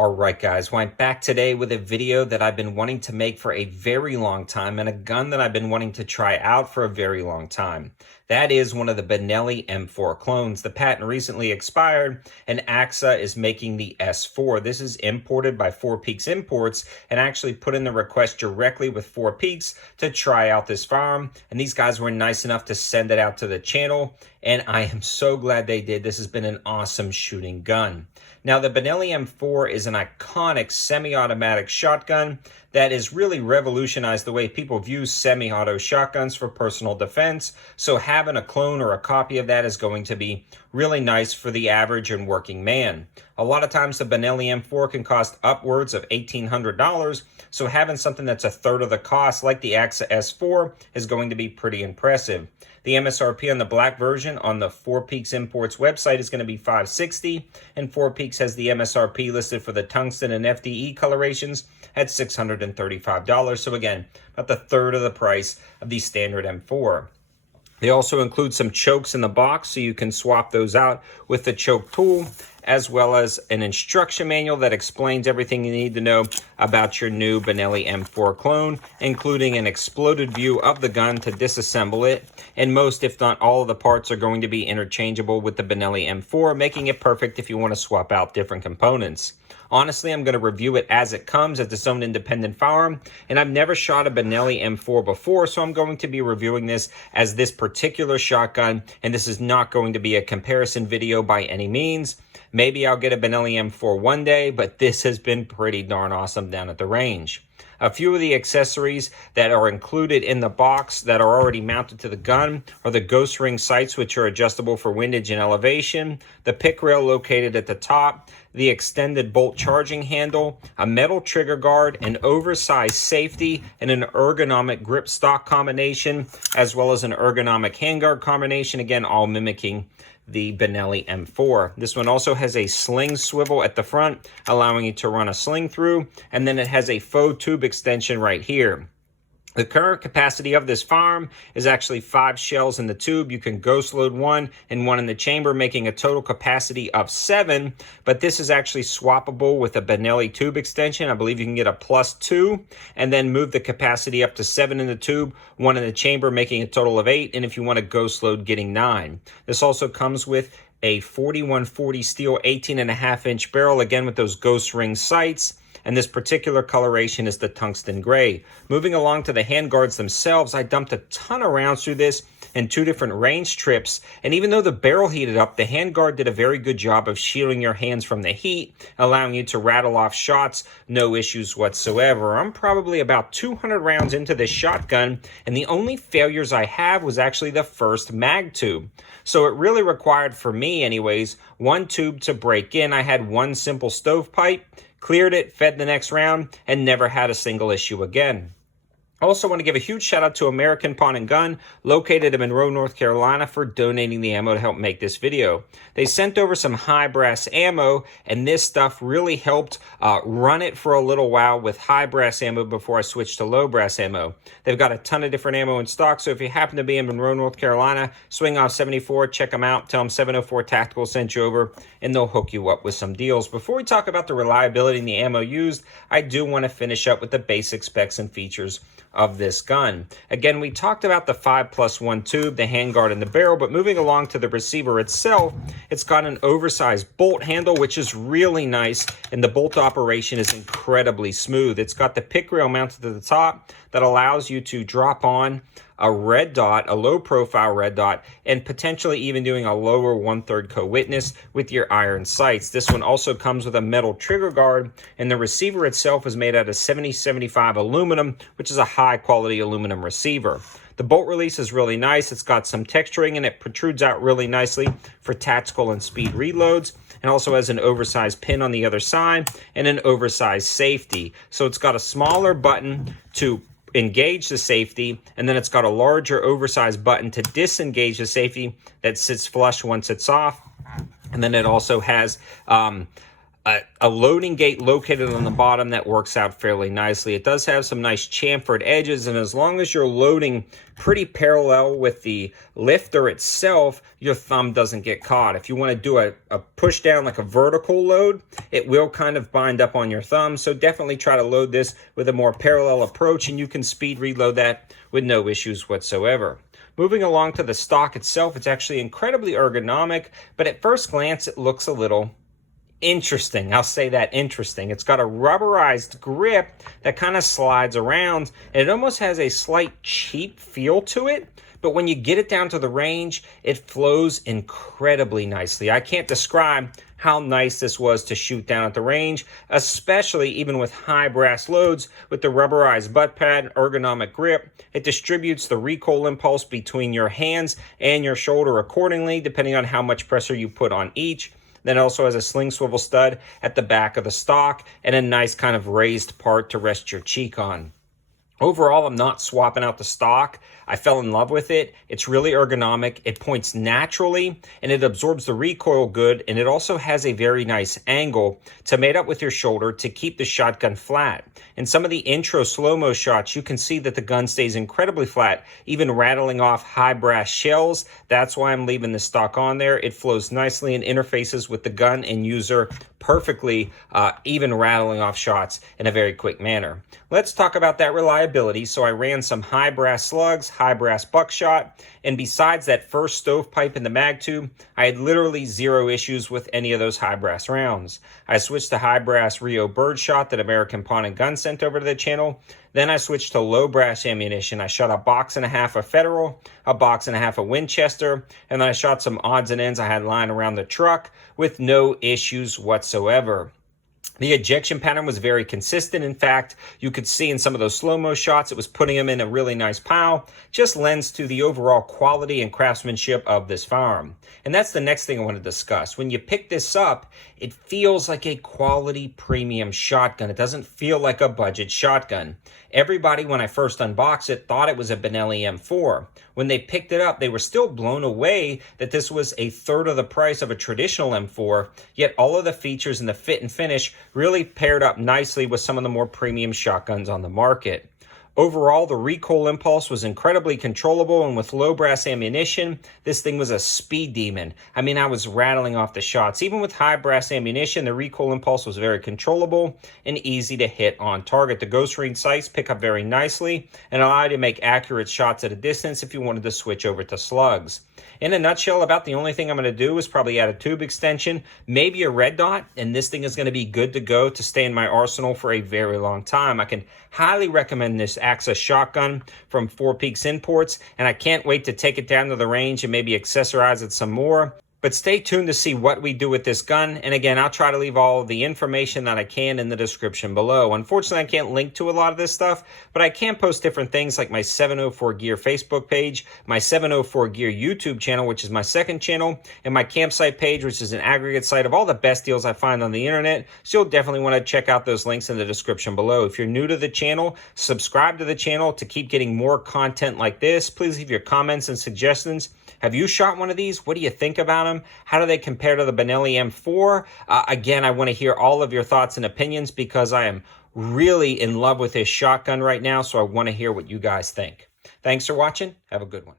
All right, guys, well, I'm back today with a video that I've been wanting to make for a very long time and a gun that I've been wanting to try out for a very long time. That is one of the Benelli M4 clones. The patent recently expired and AKSA is making the S4. This is imported by Four Peaks Imports and actually put in the request directly with Four Peaks to try out this firearm. And these guys were nice enough to send it out to the channel. And I am so glad they did. This has been an awesome shooting gun. Now, the Benelli M4 is an iconic semi-automatic shotgun that has really revolutionized the way people view semi-auto shotguns for personal defense. So having a clone or a copy of that is going to be really nice for the average and working man. A lot of times the Benelli M4 can cost upwards of $1,800. So having something that's a third of the cost like the AKSA S4 is going to be pretty impressive. The MSRP on the black version on the Four Peaks Imports website is going to be $560, and Four Peaks has the MSRP listed for the tungsten and FDE colorations at $635. So again, about the third of the price of the standard M4. They also include some chokes in the box, so you can swap those out with the choke tool, as well as an instruction manual that explains everything you need to know about your new Benelli M4 clone, including an exploded view of the gun to disassemble it. And most, if not all, of the parts are going to be interchangeable with the Benelli M4, making it perfect if you want to swap out different components. Honestly, I'm going to review it as it comes as its own independent firearm, and I've never shot a Benelli M4 before, so I'm going to be reviewing this as this particular shotgun, and this is not going to be a comparison video by any means. Maybe I'll get a Benelli M4 one day, but this has been pretty darn awesome down at the range. A few of the accessories that are included in the box that are already mounted to the gun are the ghost ring sights, which are adjustable for windage and elevation, the pick rail located at the top, the extended bolt charging handle, a metal trigger guard, an oversized safety, and an ergonomic grip stock combination, as well as an ergonomic handguard combination, again, all mimicking the Benelli M4. This one also has a sling swivel at the front, allowing you to run a sling through, and then it has a faux tube extension right here. The current capacity of this firearm is actually 5 shells in the tube. You can ghost load 1 and 1 in the chamber, making a total capacity of 7, but this is actually swappable with a Benelli tube extension. I believe you can get a +2 and then move the capacity up to 7 in the tube, 1 in the chamber, making a total of 8, and if you want to ghost load, getting 9. This also comes with a 4140 steel 18.5-inch barrel, again with those ghost ring sights. And this particular coloration is the tungsten gray. Moving along to the handguards themselves, I dumped a ton of rounds through this in 2 different range trips. And even though the barrel heated up, the handguard did a very good job of shielding your hands from the heat, allowing you to rattle off shots, no issues whatsoever. I'm probably about 200 rounds into this shotgun, and the only failures I have was actually the first mag tube. So it really required, for me anyways, 1 tube to break in. I had 1 simple stovepipe, cleared it, fed the next round, and never had a single issue again. I also want to give a huge shout out to American Pawn & Gun, located in Monroe, North Carolina, for donating the ammo to help make this video. They sent over some high brass ammo, and this stuff really helped run it for a little while with high brass ammo before I switched to low brass ammo. They've got a ton of different ammo in stock, so if you happen to be in Monroe, North Carolina, swing off 74, check them out, tell them 704 Tactical sent you over, and they'll hook you up with some deals. Before we talk about the reliability and the ammo used, I do want to finish up with the basic specs and features of this gun. Again, we talked about the 5+1 tube, the handguard, and the barrel, but moving along to the receiver itself, it's got an oversized bolt handle, which is really nice, and the bolt operation is incredibly smooth. It's got the pick rail mounted to the top that allows you to drop on a red dot, a low profile red dot, and potentially even doing a lower 1/3 co-witness with your iron sights. This one also comes with a metal trigger guard, and the receiver itself is made out of 7075 aluminum, which is a high quality aluminum receiver. The bolt release is really nice. It's got some texturing and it protrudes out really nicely for tactical and speed reloads, and also has an oversized pin on the other side and an oversized safety. So it's got a smaller button to engage the safety, and then it's got a larger oversized button to disengage the safety that sits flush once it's off. And then it also has a loading gate located on the bottom that works out fairly nicely. It does have some nice chamfered edges, and as long as you're loading pretty parallel with the lifter itself, your thumb doesn't get caught. If you want to do a push down like a vertical load, it will kind of bind up on your thumb, so definitely try to load this with a more parallel approach, and you can speed reload that with no issues whatsoever. Moving along to the stock itself, it's actually incredibly ergonomic, but at first glance it looks a little interesting. I'll say that, interesting. It's got a rubberized grip that kind of slides around, and it almost has a slight cheap feel to it. But when you get it down to the range, it flows incredibly nicely. I can't describe how nice this was to shoot down at the range, especially even with high brass loads. With the rubberized butt pad, ergonomic grip, it distributes the recoil impulse between your hands and your shoulder accordingly, depending on how much pressure you put on each. Then it also has a sling swivel stud at the back of the stock and a nice kind of raised part to rest your cheek on. Overall, I'm not swapping out the stock. I fell in love with it. It's really ergonomic. It points naturally, and it absorbs the recoil good, and it also has a very nice angle to mate up with your shoulder to keep the shotgun flat. In some of the intro slow-mo shots, you can see that the gun stays incredibly flat, even rattling off high brass shells. That's why I'm leaving the stock on there. It flows nicely and interfaces with the gun and user perfectly, even rattling off shots in a very quick manner. Let's talk about that reliability. So I ran some high brass slugs, high brass buckshot, and besides that first stovepipe in the mag tube, I had literally zero issues with any of those high brass rounds. I switched to high brass Rio birdshot that American Pawn and Gun sent over to the channel. Then I switched to low brass ammunition. I shot a box and a half of Federal, a box and a half of Winchester, and then I shot some odds and ends I had lying around the truck with no issues whatsoever. The ejection pattern was very consistent. In fact, you could see in some of those slow-mo shots, it was putting them in a really nice pile. Just lends to the overall quality and craftsmanship of this firearm. And that's the next thing I want to discuss. When you pick this up, it feels like a quality premium shotgun. It doesn't feel like a budget shotgun. Everybody, when I first unboxed it, thought it was a Benelli M4. When they picked it up, they were still blown away that this was a third of the price of a traditional M4, yet all of the features and the fit and finish really paired up nicely with some of the more premium shotguns on the market. Overall, the recoil impulse was incredibly controllable, and with low brass ammunition, this thing was a speed demon. I mean, I was rattling off the shots. Even with high brass ammunition, the recoil impulse was very controllable and easy to hit on target. The ghost ring sights pick up very nicely and allow you to make accurate shots at a distance if you wanted to switch over to slugs. In a nutshell, about the only thing I'm going to do is probably add a tube extension, maybe a red dot, and this thing is going to be good to go to stay in my arsenal for a very long time. I can highly recommend this AKSA shotgun from Four Peaks Imports, and I can't wait to take it down to the range and maybe accessorize it some more. But stay tuned to see what we do with this gun. And again, I'll try to leave all of the information that I can in the description below. Unfortunately, I can't link to a lot of this stuff, but I can post different things like my 704 Gear Facebook page, my 704 Gear YouTube channel, which is my second channel, and my campsite page, which is an aggregate site of all the best deals I find on the internet. So you'll definitely want to check out those links in the description below. If you're new to the channel, subscribe to the channel to keep getting more content like this. Please leave your comments and suggestions. Have you shot one of these? What do you think about them? How do they compare to the Benelli M4? Again, I want to hear all of your thoughts and opinions because I am really in love with this shotgun right now, so I want to hear what you guys think. Thanks for watching. Have a good one.